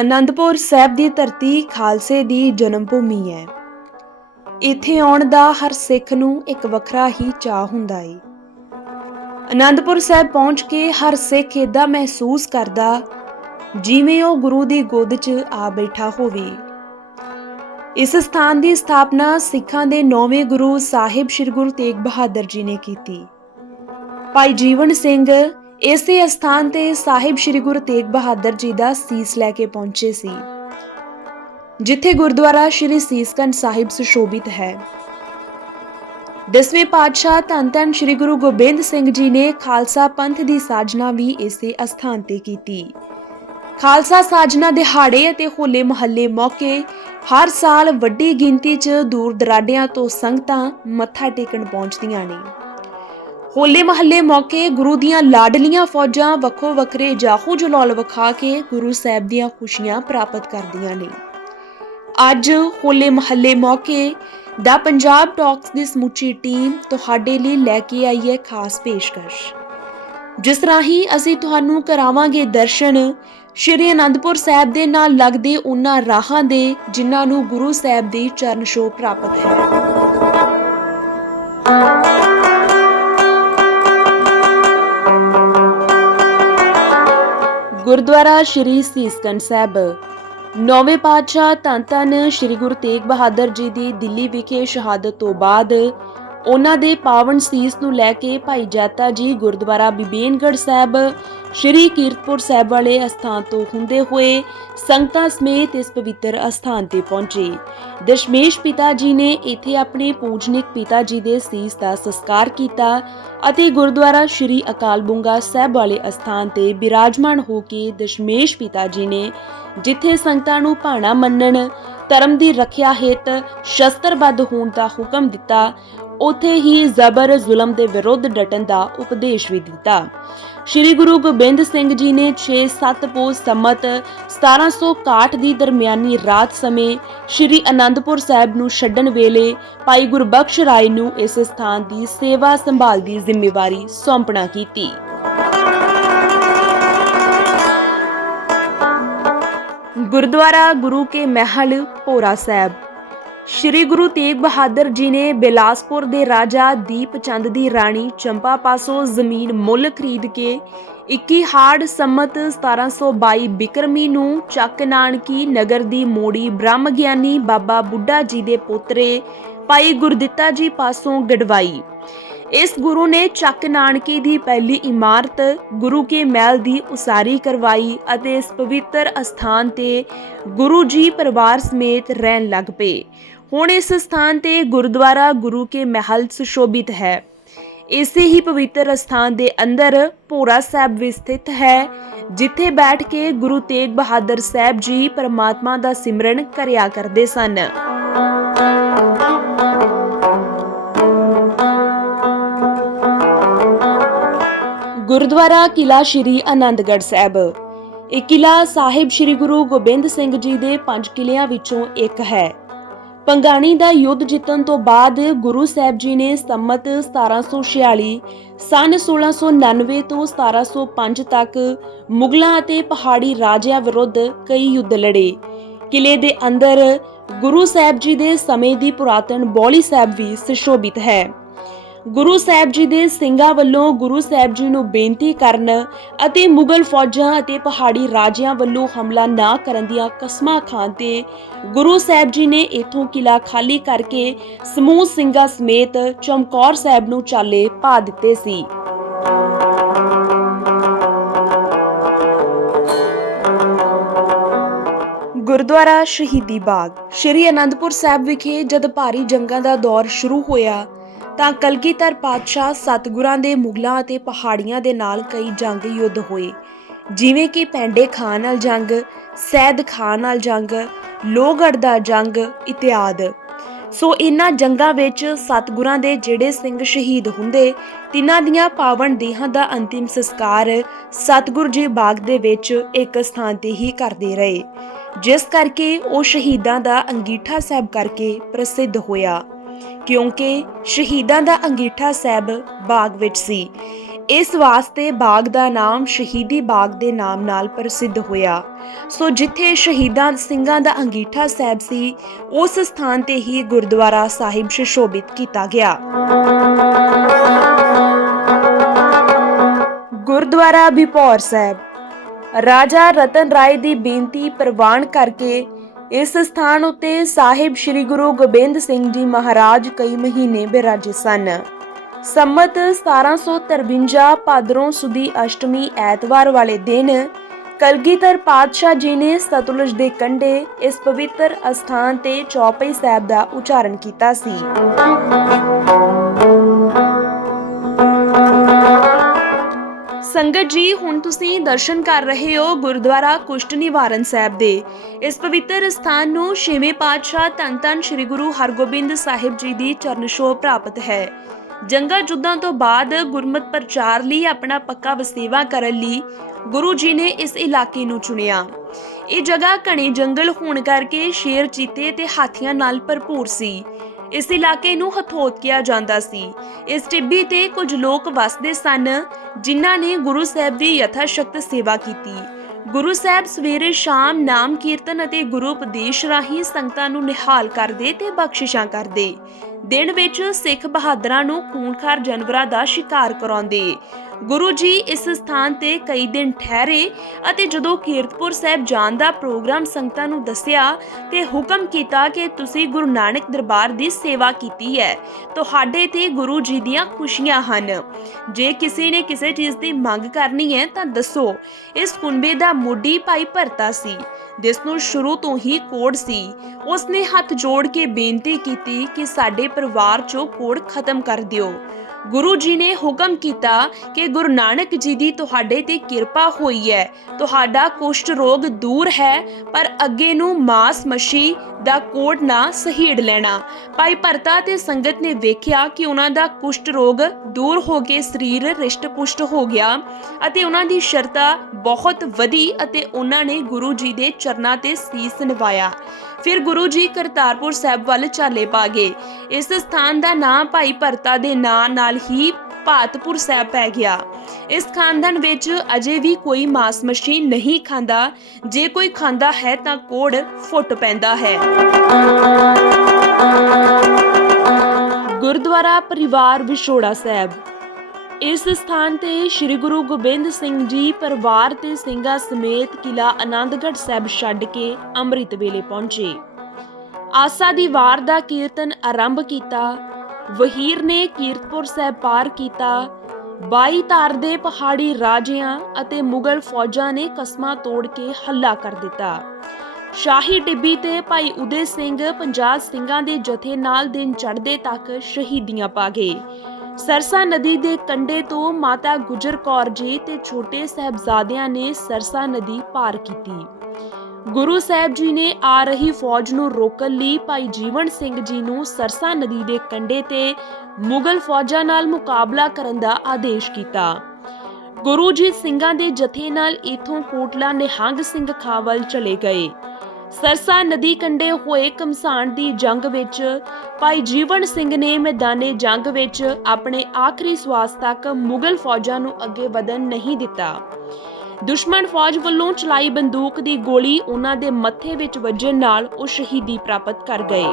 ਅਨੰਦਪੁਰ ਸਾਹਿਬ ਦੀ ਧਰਤੀ ਖਾਲਸੇ ਦੀ ਜਨਮ ਭੂਮੀ ਹੈ। ਇੱਥੇ ਆਉਣ ਦਾ ਹਰ ਸਿੱਖ ਨੂੰ ਇੱਕ ਵੱਖਰਾ ਹੀ ਚਾਹ ਹੁੰਦਾ ਏ। ਅਨੰਦਪੁਰ ਸਾਹਿਬ ਪਹੁੰਚ ਕੇ ਹਰ ਸਿੱਖ ਇਦਾਂ ਮਹਿਸੂਸ ਕਰਦਾ, ਜਿਵੇਂ ਉਹ ਗੁਰੂ ਦੀ ਗੋਦ 'ਚ ਆ ਬੈਠਾ ਹੋਵੇ। ਇਸ ਸਥਾਨ ਦੀ ਸਥਾਪਨਾ ਸਿੱਖਾਂ ਦੇ ਨੌਵੇਂ ਗੁਰੂ ਸਾਹਿਬ ਸ੍ਰੀ ਗੁਰੂ ਤੇਗ ਬਹਾਦਰ ਜੀ ਨੇ ਕੀਤੀ। ਭਾਈ ਜੀਵਨ ਸਿੰਘ ਇਸੇ ਅਸਥਾਨ ਤੇ ਸਾਹਿਬ ਸ੍ਰੀ ਗੁਰੂ ਤੇਗ ਬਹਾਦਰ ਜੀ ਦਾ ਸੀਸ ਲੈ ਕੇ ਪਹੁੰਚੇ ਸੀ, ਜਿੱਥੇ ਗੁਰਦੁਆਰਾ ਸ੍ਰੀ ਸੀਸਗੰਜ ਸਾਹਿਬ ਸੁਸ਼ੋਭਿਤ ਹੈ। ਦਸਵੇਂ ਪਾਤਸ਼ਾਹ ਧੰਨ ਧੰਨ ਸ੍ਰੀ ਗੁਰੂ ਗੋਬਿੰਦ ਸਿੰਘ ਜੀ ਨੇ ਖਾਲਸਾ ਪੰਥ ਦੀ ਸਾਜਨਾ ਵੀ ਇਸੇ ਅਸਥਾਨ ਤੇ ਕੀਤੀ। ਖਾਲਸਾ ਸਾਜਨਾ ਦਿਹਾੜੇ ਅਤੇ ਹੋਲੇ ਮਹੱਲੇ ਮੌਕੇ ਹਰ ਸਾਲ ਵੱਡੀ ਗਿਣਤੀ 'ਚ ਦੂਰ ਦਰਾਡਿਆਂ ਤੋਂ ਸੰਗਤਾਂ ਮੱਥਾ ਟੇਕਣ ਪਹੁੰਚਦੀਆਂ ਨੇ। ਹੋਲੇ ਮਹੱਲੇ ਮੌਕੇ ਗੁਰੂ ਦੀਆਂ ਲਾਡਲੀਆਂ ਫੌਜਾਂ ਵੱਖੋ ਵੱਖਰੇ ਜਾਹੂ ਜਲਾਲ ਵਿਖਾ ਕੇ ਗੁਰੂ ਸਾਹਿਬ ਦੀਆਂ ਖੁਸ਼ੀਆਂ ਪ੍ਰਾਪਤ ਕਰਦੀਆਂ ਨੇ। ਅੱਜ ਹੋਲੇ ਮਹੱਲੇ ਮੌਕੇ ਦਾ ਪੰਜਾਬ ਟਾਕਸ ਦੀ ਸਮੁੱਚੀ ਟੀਮ ਤੁਹਾਡੇ ਲਈ ਲੈ ਕੇ ਆਈ ਹੈ ਖਾਸ ਪੇਸ਼ਕਸ਼। ਜਿਸ ਰਾਹੀਂ ਅਸੀਂ ਤੁਹਾਨੂੰ ਕਰਾਵਾਂਗੇ ਦਰਸ਼ਨ, ਸ਼੍ਰੀ ਅਨੰਦਪੁਰ ਸਾਹਿਬ ਦੇ ਨਾਲ ਲੱਗਦੇ ਉਹਨਾਂ ਰਾਹਾਂ ਦੇ ਜਿਨ੍ਹਾਂ ਨੂੰ ਗੁਰੂ ਸਾਹਿਬ ਦੀ ਚਰਨ ਛੋਹ ਪ੍ਰਾਪਤ ਹੈ। ਗੁਰਦੁਆਰਾ ਸ਼੍ਰੀ ਸੀਸਗੰਜ ਸਾਹਿਬ। ਨੌਵੇਂ ਪਾਤਸ਼ਾਹ ਧੰਨ ਧੰਨ ਸ਼੍ਰੀ ਗੁਰੂ ਤੇਗ ਬਹਾਦਰ ਜੀ ਦੀ ਦਿੱਲੀ ਵਿਖੇ ਸ਼ਹਾਦਤ ਤੋਂ ਬਾਅਦ ਉਹਨਾਂ ਦੇ ਪਾਵਨ ਸੀਸ ਨੂੰ ਲੈ ਕੇ ਭਾਈ ਜੈਤਾ ਜੀ ਗੁਰਦੁਆਰਾ ਬਿਬੇਨਗੜ੍ਹ ਸਾਹਿਬ, ਸ਼੍ਰੀ ਕੀਰਤਪੁਰ ਸਾਹਿਬ ਵਾਲੇ ਅਸਥਾਨ ਤੋਂ ਹੁੰਦੇ ਹੋਏ ਸੰਗਤਾਂ ਸਮੇਤ ਇਸ ਪਵਿੱਤਰ ਅਸਥਾਨ ਤੇ ਪਹੁੰਚੇ। ਦਸ਼ਮੇਸ਼ ਪਿਤਾ ਜੀ ਨੇ ਇੱਥੇ ਆਪਣੇ ਪੂਜਨਿਕ ਪਿਤਾ ਜੀ ਦੇ ਸੀਸ ਦਾ ਸੰਸਕਾਰ ਕੀਤਾ ਅਤੇ ਗੁਰਦੁਆਰਾ ਸ਼੍ਰੀ ਅਕਾਲ ਬੁੰਗਾ ਸਾਹਿਬ ਵਾਲੇ ਅਸਥਾਨ ਤੇ ਬਿਰਾਜਮਾਨ ਹੋ ਕੇ ਦਸ਼ਮੇਸ਼ ਪਿਤਾ ਜੀ ਨੇ ਜਿੱਥੇ ਸੰਗਤਾਂ ਨੂੰ ਭਾਣਾ ਮੰਨਣ, ਧਰਮ ਦੀ ਰੱਖਿਆ ਹਿੱਤ ਸ਼ਸਤਰਬੱਧ ਹੋਣ ਦਾ ਹੁਕਮ ਦਿੱਤਾ ਉਥੇ ਹੀ ਜ਼ਬਰ ਜ਼ੁਲਮ ਦੇ ਵਿਰੁੱਧ ਡਟਣ ਦਾ ਉਪਦੇਸ਼ ਵੀ ਦਿੱਤਾ। ਸ਼੍ਰੀ ਗੁਰੂ ਗੋਬਿੰਦ ਸਿੰਘ ਜੀ ਨੇ 6-7 ਪੋਸ ਸੰਮਤ 1761 ਦੀ ਦਰਮਿਆਨੀ ਰਾਤ ਸਮੇਂ ਸ਼੍ਰੀ ਅਨੰਦਪੁਰ ਸਾਹਿਬ ਨੂੰ ਛੱਡਣ ਵੇਲੇ ਭਾਈ ਗੁਰਬਖਸ਼ ਰਾਏ ਨੂੰ ਇਸ ਸਥਾਨ ਦੀ ਸੇਵਾ ਸੰਭਾਲ ਦੀ ਜ਼ਿੰਮੇਵਾਰੀ ਸੌਂਪਣਾ ਕੀਤੀ। ਗੁਰਦੁਆਰਾ ਗੁਰੂ ਕੇ ਮਹਿਲ ਭੋਰਾ ਸਾਹਿਬ ਸ਼੍ਰੀ ਗੁਰੂ ਤੇਗ ਬਹਾਦਰ ਜੀ ਨੇ ਬਿਲਾਸਪੁਰ ਦੇ ਰਾਜਾ ਦੀਪ ਚੰਦ ਦੀ ਰਾਣੀ ਚੰਪਾ ਪਾਸੋਂ ਜ਼ਮੀਨ ਮੁੱਲ ਖਰੀਦ ਕੇ 21 ਹਾੜ ਸੰਮਤ 1722 ਬਿਕਰਮੀ ਨੂੰ ਚੱਕ ਨਾਨਕੀ ਨਗਰ ਦੀ ਮੋੜੀ ਬ੍ਰਹਮ ਗਿਆਨੀ ਬਾਬਾ ਬੁੱਢਾ ਜੀ ਦੇ ਪੋਤਰੇ ਭਾਈ ਗੁਰਦਿੱਤਾ ਜੀ ਪਾਸੋਂ ਗੜਵਾਈ ਇਸ ਗੁਰੂ ਨੇ ਚੱਕ ਨਾਨਕੀ ਦੀ ਪਹਿਲੀ ਇਮਾਰਤ, ਗੁਰੂ ਕੇ ਮਹਿਲ ਦੀ ਉਸਾਰੀ ਕਰਵਾਈ ਅਤੇ ਇਸ ਪਵਿੱਤਰ ਅਸਥਾਨ ਤੇ ਗੁਰੂ ਜੀ ਪਰਿਵਾਰ ਸਮੇਤ ਰਹਿਣ ਲੱਗ ਪਏ। ਹੁਣ ਇਸ ਸਥਾਨ ਤੇ ਗੁਰਦੁਆਰਾ ਗੁਰੂ ਕੇ ਮਹਿਲ ਸੁਸ਼ੋਭਿਤ ਹੈ। ਇਸੇ ਹੀ ਪਵਿੱਤਰ ਅਸਥਾਨ ਦੇ ਅੰਦਰ ਭੋਰਾ ਸਾਹਿਬ ਵੀ ਸਥਿਤ ਹੈ, ਜਿੱਥੇ ਬੈਠ ਕੇ ਗੁਰੂ ਤੇਗ ਬਹਾਦਰ ਸਾਹਿਬ ਜੀ ਪਰਮਾਤਮਾ ਦਾ ਸਿਮਰਨ ਕਰਿਆ ਕਰਦੇ ਸਨ। ਗੁਰਦੁਆਰਾ ਕਿਲਾ ਸ਼੍ਰੀ ਆਨੰਦਗੜ੍ਹ ਸਾਹਿਬ। ਇਹ ਕਿਲਾ ਸਾਹਿਬ ਸ਼੍ਰੀ ਗੁਰੂ ਗੋਬਿੰਦ ਸਿੰਘ ਜੀ ਦੇ ਪੰਜ ਕਿਲਿਆਂ ਵਿੱਚੋਂ ਇੱਕ ਹੈ। ਪੰਗਾਣੀ ਦਾ ਯੁੱਧ ਜਿੱਤਣ ਤੋਂ ਬਾਅਦ ਗੁਰੂ ਸਾਹਿਬ ਜੀ ਨੇ ਸੰਮਤ 1746 ਸਨ 1699 ਤੋਂ 1705 ਤੱਕ ਮੁਗਲਾਂ ਅਤੇ ਪਹਾੜੀ ਰਾਜਿਆਂ ਵਿਰੁੱਧ ਕਈ ਯੁੱਧ ਲੜੇ। ਕਿਲੇ ਦੇ ਅੰਦਰ ਗੁਰੂ ਸਾਹਿਬ ਜੀ ਦੇ ਸਮੇਂ ਦੀ ਪੁਰਾਤਨ ਬੌਲੀ ਸਾਹਿਬ ਵੀ ਸੁਸ਼ੋਭਿਤ ਹੈ। ਗੁਰੂ ਸਾਹਿਬ ਜੀ ਦੇ ਸਿੰਘਾਂ ਵੱਲੋਂ ਗੁਰੂ ਸਾਹਿਬ ਜੀ ਨੂੰ ਬੇਨਤੀ ਕਰਨ ਅਤੇ ਮੁਗਲ ਫੌਜਾਂ ਅਤੇ ਪਹਾੜੀ ਰਾਜਿਆਂ ਵੱਲੋਂ ਹਮਲਾ ਨਾ ਕਰਨ ਦੀਆਂ ਕਸਮਾਂ ਖਾਣ ਤੇ ਗੁਰੂ ਸਾਹਿਬ ਜੀ ਨੇ ਇਥੋਂ ਕਿਲਾ ਖਾਲੀ ਕਰਕੇ ਸਮੂਹ ਸਿੰਘਾਂ ਸਮੇਤ ਚਮਕੌਰ ਸਾਹਿਬ ਨੂੰ ਚਾਲੇ ਪਾ ਦਿੱਤੇ ਸੀ। ਗੁਰਦੁਆਰਾ ਸ਼ਹੀਦੀ ਬਾਗ। ਸ਼੍ਰੀ ਅਨੰਦਪੁਰ ਸਾਹਿਬ ਵਿਖੇ ਜਦ ਭਾਰੀ ਜੰਗਾਂ ਦਾ ਦੌਰ ਸ਼ੁਰੂ ਹੋਇਆ ਤਾਂ ਕਲਗੀਧਰ ਪਾਤਸ਼ਾਹ ਸਤਗੁਰਾਂ ਦੇ ਮੁਗਲਾਂ ਅਤੇ ਪਹਾੜੀਆਂ ਦੇ ਨਾਲ ਕਈ ਜੰਗ ਯੁੱਧ ਹੋਏ। ਜਿਵੇਂ ਕਿ ਪੈਂਡੇ ਖਾਨ ਨਾਲ ਜੰਗ, ਸੈਦ ਖਾਨ ਨਾਲ ਜੰਗ, ਲੋਹਗੜ੍ਹ ਦਾ ਜੰਗ ਇਤਿਆਦ ਸੋ ਇਨ੍ਹਾਂ ਜੰਗਾਂ ਵਿੱਚ ਸਤਿਗੁਰਾਂ ਦੇ ਜਿਹੜੇ ਸਿੰਘ ਸ਼ਹੀਦ ਹੁੰਦੇ, ਤਿਨਾਂ ਦੀਆਂ ਪਾਵਨ ਦੇਹਾਂ ਦਾ ਅੰਤਿਮ ਸੰਸਕਾਰ ਸਤਿਗੁਰ ਜੀ ਬਾਗ ਦੇ ਵਿੱਚ ਇੱਕ ਸਥਾਨ ਤੇ ਹੀ ਕਰਦੇ ਰਹੇ, ਜਿਸ ਕਰਕੇ ਉਹ ਸ਼ਹੀਦਾਂ ਦਾ ਅੰਗੀਠਾ ਸਾਹਿਬ ਕਰਕੇ ਪ੍ਰਸਿੱਧ ਹੋਇਆ। ਕਿਉਂਕਿ ਸ਼ਹੀਦਾਂ ਦਾ ਅੰਗੀਠਾ ਸਾਹਿਬ ਬਾਗ ਵਿੱਚ ਸੀ। ਇਸ ਵਾਸਤੇ ਬਾਗ ਦਾ ਨਾਮ ਸ਼ਹੀਦੀ ਬਾਗ ਦੇ ਨਾਮ ਨਾਲ ਪ੍ਰਸਿੱਧ ਹੋਇਆ। ਸੋ ਜਿੱਥੇ ਸ਼ਹੀਦਾਂ ਸਿੰਘਾਂ ਦਾ ਅੰਗੀਠਾ ਸਾਹਿਬ ਸੀ, ਉਸ ਸਥਾਨ ਤੇ ਹੀ ਗੁਰਦੁਆਰਾ ਸਾਹਿਬ ਸ਼ਿਸ਼ੋਭਿਤ ਕੀਤਾ ਗਿਆ। ਗੁਰਦੁਆਰਾ ਬਿਪੌਰ ਸਾਹਿਬ। ਰਾਜਾ ਰਤਨ ਰਾਏ ਦੀ ਬੇਨਤੀ ਪ੍ਰਵਾਨ ਕਰਕੇ ਇਸ ਸਥਾਨ ਉੱਤੇ ਸਾਹਿਬ ਸ੍ਰੀ ਗੁਰੂ ਗੋਬਿੰਦ ਸਿੰਘ ਜੀ ਮਹਾਰਾਜ ਕਈ ਮਹੀਨੇ ਬਿਰਾਜੇ ਸਨ। ਸੰਮਤ 1753 ਭਾਦਰੋਂ ਸੁਦੀ ਅਸ਼ਟਮੀ ਐਤਵਾਰ ਵਾਲੇ ਦਿਨ ਕਲਗੀਧਰ ਪਾਤਸ਼ਾਹ ਜੀ ਨੇ ਸਤਲੁਜ ਦੇ ਕੰਢੇ ਇਸ ਪਵਿੱਤਰ ਅਸਥਾਨ ਤੇ ਚੌਪਈ ਸਾਹਿਬ ਦਾ ਉਚਾਰਨ ਕੀਤਾ ਸੀ। ਸੰਗਤ ਜੀ, ਹੁਣ ਤੁਸੀਂ ਦਰਸ਼ਨ ਕਰ ਰਹੇ ਹੋ ਗੁਰਦੁਆਰਾ ਕੁਸ਼ਟ ਨਿਵਾਰਨ ਸਾਹਿਬ ਦੇ। ਇਸ ਪਵਿੱਤਰ ਸਥਾਨ ਨੂੰ ਛੇਵੇਂ ਪਾਤਸ਼ਾਹ ਧੰਨ ਧੰਨ ਸ੍ਰੀ ਗੁਰੂ ਹਰਗੋਬਿੰਦ ਸਾਹਿਬ ਜੀ ਦੀ ਚਰਨ ਛੋਹ ਪ੍ਰਾਪਤ ਹੈ। ਜੰਗਾ ਜੁੱਦਾਂ ਤੋਂ ਬਾਅਦ ਗੁਰਮਤ ਪ੍ਰਚਾਰ ਲਈ ਆਪਣਾ ਪੱਕਾ ਵਸੇਵਾ ਕਰਨ ਲਈ ਗੁਰੂ ਜੀ ਨੇ ਇਸ ਇਲਾਕੇ ਨੂੰ ਚੁਣਿਆ। ਇਹ ਜਗ੍ਹਾ ਘਣੇ ਜੰਗਲ ਹੋਣ ਕਰਕੇ ਸ਼ੇਰ ਚੀਤੇ ਤੇ ਹਾਥੀਆਂ ਨਾਲ ਭਰਪੂਰ ਸੀ। ਇਸ ਇਲਾਕੇ ਨੂੰ ਹਥੋਤ ਕਿਹਾ ਜਾਂਦਾ ਸੀ। ਇਸ ਟਿੱਬੀ ਤੇ ਕੁਝ ਲੋਕ ਵਸਦੇ ਸਨ, ਜਿਨ੍ਹਾਂ ਨੇ ਗੁਰੂ ਸਾਹਿਬ ਦੀ ਯਥਾਸ਼ਕਤ ਸੇਵਾ ਕੀਤੀ। ਗੁਰੂ ਸਾਹਿਬ ਸਵੇਰੇ ਸ਼ਾਮ ਨਾਮ ਕੀਰਤਨ ਅਤੇ ਗੁਰੂ ਉਪਦੇਸ਼ ਰਾਹੀਂ ਸੰਗਤਾਂ ਨੂੰ ਨਿਹਾਲ ਕਰਦੇ ਤੇ ਬਖਸ਼ਿਸ਼ਾਂ ਕਰਦੇ। ਦਿਨ ਵਿੱਚ ਸਿੱਖ ਬਹਾਦਰਾਂ ਨੂੰ ਖੂਨਖਾਰ ਜਾਨਵਰਾਂ ਦਾ ਸ਼ਿਕਾਰ ਕਰਾਉਂਦੇ। ਗੁਰੂ ਜੀ ਇਸ ਸਥਾਨ ਤੇ ਕਈ ਦਿਨ ਠਹਿਰੇ ਅਤੇ ਜਦੋਂ ਕੀਰਤਪੁਰ ਸਾਹਿਬ ਜਾਣ ਦਾ ਪ੍ਰੋਗਰਾਮ ਸੰਗਤਾਂ ਨੂੰ ਦੱਸਿਆ ਤੇ ਹੁਕਮ ਕੀਤਾ ਕਿ ਤੁਸੀਂ ਗੁਰੂ ਨਾਨਕ ਦਰਬਾਰ ਦੀ ਸੇਵਾ ਕੀਤੀ ਹੈ, ਤੁਹਾਡੇ ਤੇ ਗੁਰੂ ਜੀ ਦੀਆਂ ਖੁਸ਼ੀਆਂ ਹਨ। ਜੇ ਕਿਸੇ ਨੇ ਕਿਸੇ ਚੀਜ਼ ਦੀ ਮੰਗ ਕਰਨੀ ਹੈ ਤਾਂ ਦੱਸੋ, ਇਸ ਕੁੰਬੇ ਦਾ ਮੋਢੀ ਭਾਈ ਭਰਤਾ ਸੀ, ਜਿਸ ਨੂੰ ਸ਼ੁਰੂ ਤੋਂ ਹੀ ਕੋੜ ਸੀ। ਉਸ ਨੇ ਹੱਥ ਜੋੜ ਕੇ ਬੇਨਤੀ ਕੀਤੀ ਕਿ ਸਾਡੇ ਪਰਿਵਾਰ ਚੋਂ ਕੋੜ ਖਤਮ ਕਰ ਦਿਓ। ਗੁਰੂ ਜੀ ਨੇ ਹੁਕਮ ਕੀਤਾ ਕਿ ਗੁਰੂ ਨਾਨਕ ਜੀ ਦੀ ਤੁਹਾਡੇ ਤੇ ਕਿਰਪਾ ਹੋਈ ਹੈ। ਤੁਹਾਡਾ ਕੁਸ਼ਟ ਰੋਗ ਦੂਰ ਹੈ, ਪਰ ਅੱਗੇ ਨੂੰ ਮਾਸ ਮੱਛੀ ਦਾ ਕੋਟ ਨਾ ਸਹੀੜ ਲੈਣਾ। ਭਾਈ ਭਰਤਾ ਤੇ ਸੰਗਤ ਨੇ ਵੇਖਿਆ ਕਿ ਉਹਨਾਂ ਦਾ ਕੁਸ਼ਟ ਰੋਗ ਦੂਰ ਹੋ ਕੇ ਸਰੀਰ ਰਿਸ਼ਟ-ਪੁਸ਼ਟ ਹੋ ਗਿਆ ਅਤੇ ਉਹਨਾਂ ਦੀ ਸ਼ਰਤਾ ਬਹੁਤ ਵਧੀ ਅਤੇ ਉਹਨਾਂ ਨੇ ਗੁਰੂ ਜੀ ਦੇ ਚਰਨਾਂ ਤੇ ਸੀਸ ਨਿਵਾਇਆ। ਫਿਰ ਗੁਰੂ ਜੀ ਕਰਤਾਰਪੁਰ ਸਾਹਿਬ ਵੱਲ ਚਾਲੇ ਪਾ ਗਏ। ਇਸ ਸਥਾਨ ਦਾ ਨਾਮ ਭਾਈ ਭਰਤਾ ਦੇ ਨਾਂ ਨਾਲ ਹੀ ਭਾਤਪੁਰ ਸਾਹਿਬ ਪੈ ਗਿਆ। ਇਸ ਖਾਨਦਾਨ ਵਿੱਚ ਅਜੇ ਵੀ ਕੋਈ ਮਾਸ ਮੱਛੀ ਨਹੀਂ ਖਾਂਦਾ। ਜੇ ਕੋਈ ਖਾਂਦਾ ਹੈ ਤਾਂ ਕੋੜ ਫੁੱਟ ਪੈਂਦਾ ਹੈ। ਗੁਰਦੁਆਰਾ ਪਰਿਵਾਰ ਵਿਛੋੜਾ ਸਾਹਿਬ। ਇਸ ਸਥਾਨ ਤੇ ਸ੍ਰੀ ਗੁਰੂ ਗੋਬਿੰਦ ਸਿੰਘ ਜੀ ਪਰਿਵਾਰ ਤੇ ਸਿੰਘਾਂ ਸਮੇਤ ਕਿਲਾ ਆਨੰਦਗੜ੍ਹ ਸਾਹਿਬ ਛੱਡ ਕੇ ਅੰਮ੍ਰਿਤ ਵੇਲੇ ਪਹੁੰਚੇ। ਆਸਾ ਦੀ ਵਾਰ ਦਾ ਕੀਰਤਨ ਆਰੰਭ ਕੀਤਾ, ਵਹੀਰ ਨੇ ਕੀਰਤਪੁਰ ਸਾਹਿਬ ਪਾਰ ਕੀਤਾ 22 ਤਾਰ ਦੇ ਪਹਾੜੀ ਰਾਜਿਆਂ ਅਤੇ ਮੁਗਲ ਫੌਜਾਂ ਨੇ ਕਸਮਾਂ ਤੋੜ ਕੇ ਹੱਲਾ ਕਰ ਦਿੱਤਾ। ਸ਼ਾਹੀ ਟਿੱਬੀ ਤੇ ਭਾਈ ਉਦੇ ਸਿੰਘ 50 ਸਿੰਘਾਂ ਦੇ ਜਥੇ ਨਾਲ ਦਿਨ ਚੜ੍ਹਦੇ ਤੱਕ ਸ਼ਹੀਦੀਆਂ ਪਾ ਗਏ। ਸਰਸਾ ਨਦੀ ਦੇ ਕੰਢੇ ਤੋਂ ਮਾਤਾ ਗੁਜਰ ਕੌਰ ਜੀ ਤੇ ਛੋਟੇ ਸਾਹਿਬਜ਼ਾਦਿਆਂ ਨੇ ਸਰਸਾ ਨਦੀ ਪਾਰ ਕੀਤੀ। ਗੁਰੂ ਸਾਹਿਬ ਜੀ ਨੇ ਆ ਰਹੀ ਫੌਜ ਨੂੰ ਰੋਕਣ ਲਈ ਭਾਈ ਜੀਵਨ ਸਿੰਘ ਜੀ ਨੂੰ ਸਰਸਾ ਨਦੀ ਦੇ ਕੰਢੇ ਤੇ ਮੁਗਲ ਫੌਜਾਂ ਨਾਲ ਮੁਕਾਬਲਾ ਕਰਨ ਦਾ ਆਦੇਸ਼ ਕੀਤਾ। ਗੁਰੂ ਜੀ ਸਿੰਘਾਂ ਦੇ ਜਥੇ ਨਾਲ ਇਥੋਂ ਕੋਟਲਾ ਨਿਹੰਗ ਸਿੰਘ ਖਾਵਲ ਚਲੇ ਗਏ। ਸਰਸਾ ਨਦੀ ਕੰਢੇ ਹੋਏ ਕਮਸਾਨ ਦੀ ਜੰਗ ਵਿੱਚ ਭਾਈ ਜੀਵਨ ਸਿੰਘ ਨੇ ਮੈਦਾਨੇ ਜੰਗ ਵਿੱਚ ਆਪਣੇ ਆਖਰੀ ਸਵਾਸ ਤੱਕ ਮੁਗਲ ਫੌਜਾਂ ਨੂੰ ਅੱਗੇ ਵਧਣ ਨਹੀਂ ਦਿੱਤਾ। ਦੁਸ਼ਮਣ ਫੌਜ ਵੱਲੋਂ ਚਲਾਈ ਬੰਦੂਕ ਦੀ ਗੋਲੀ ਉਹਨਾਂ ਦੇ ਮੱਥੇ ਵਿੱਚ ਵੱਜਣ ਨਾਲ ਉਹ ਸ਼ਹੀਦੀ ਪ੍ਰਾਪਤ ਕਰ ਗਏ।